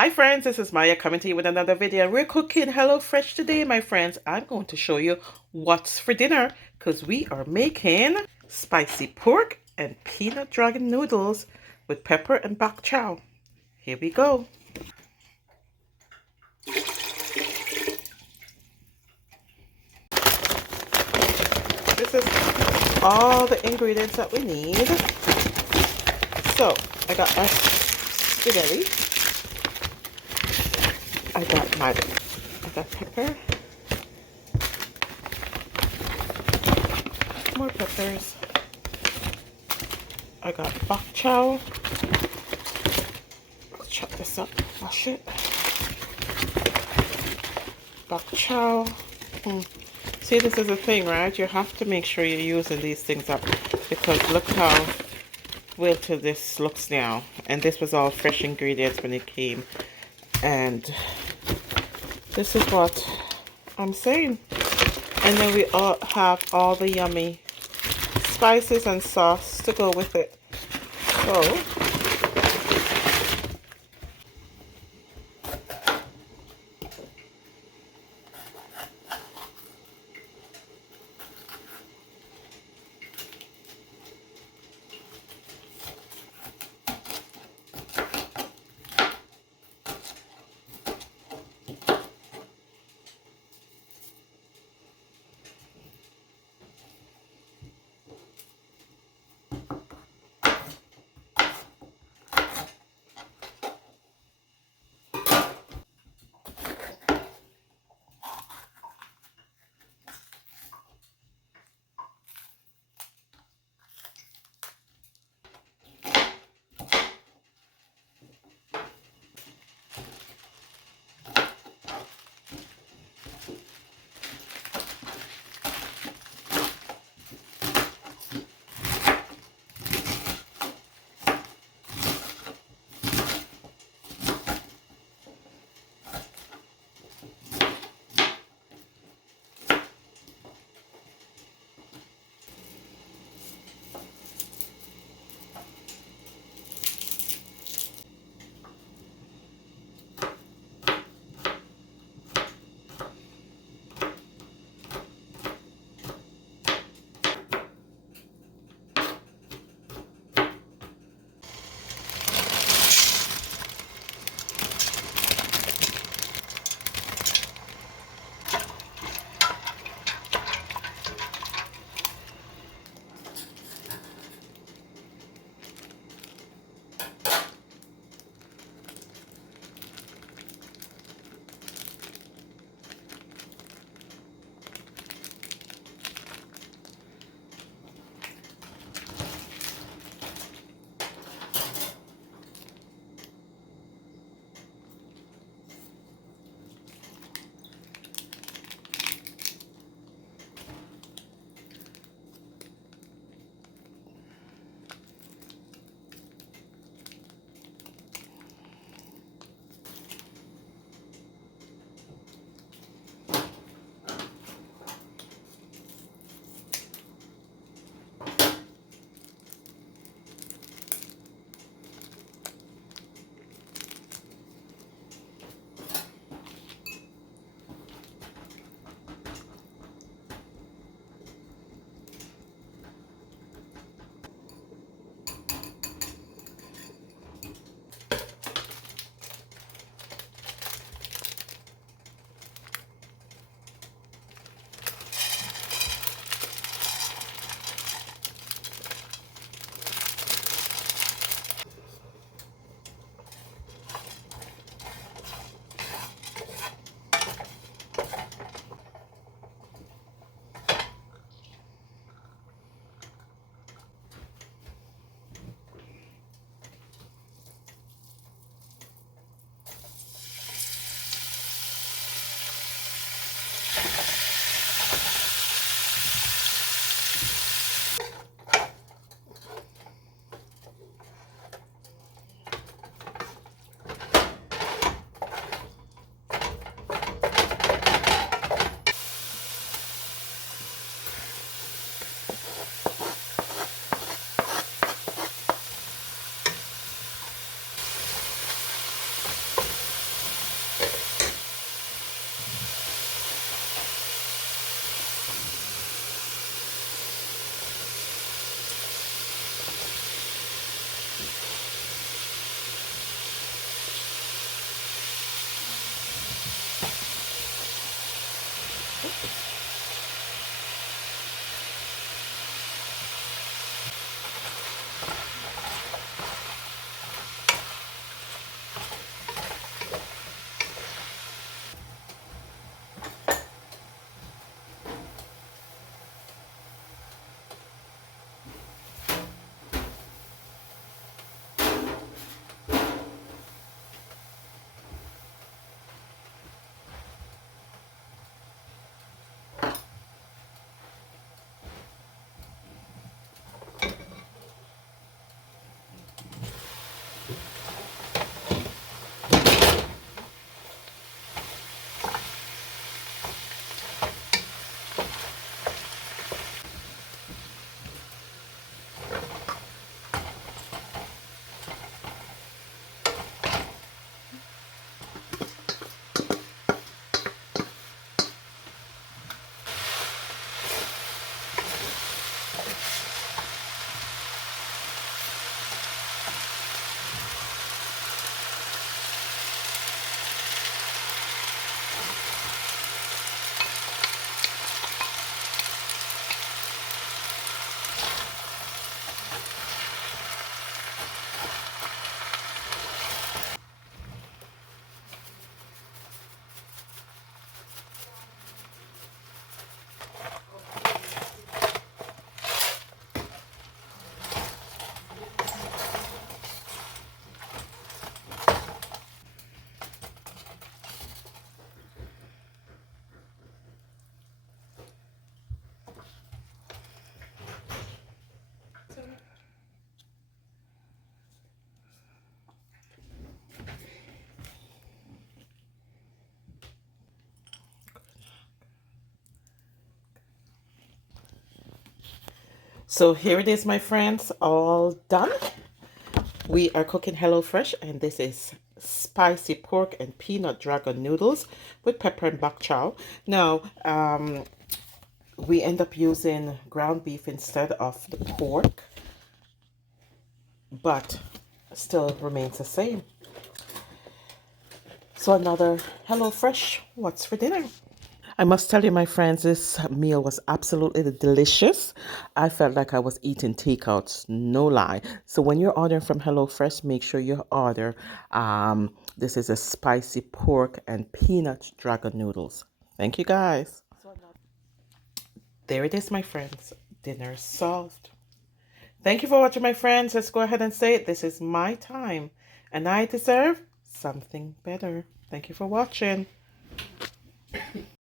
Hi friends, this is Maya coming to you with another video. We're cooking HelloFresh today, my friends. I'm going to show you what's for dinner because we are making spicy pork and peanut dragon noodles with pepper and bok chow. Here we go. This is all the ingredients that we need. So, I got my spaghetti. I got pepper, more peppers. I got bok chow. Let's chop this up, wash it. Bok chow. See, this is the thing, right? You have to make sure you're using these things up because look how wilted this looks now. And this was all fresh ingredients when it came. And this is what I'm saying. And then we all have all the yummy spices and sauce to go with it. So So here it is, my friends, all done. We are cooking HelloFresh, and this is spicy pork and peanut dragon noodles with pepper and bok chow. Now, we end up using ground beef instead of the pork, but still remains the same. So another HelloFresh, what's for dinner? I must tell you, my friends, this meal was absolutely delicious. I felt like I was eating takeouts, no lie. So when you're ordering from HelloFresh, make sure you order. This is a spicy pork and peanut dragon noodles. Thank you, guys. There it is, my friends. Dinner solved. Thank you for watching, my friends. Let's go ahead and say it. This is my time, and I deserve something better. Thank you for watching.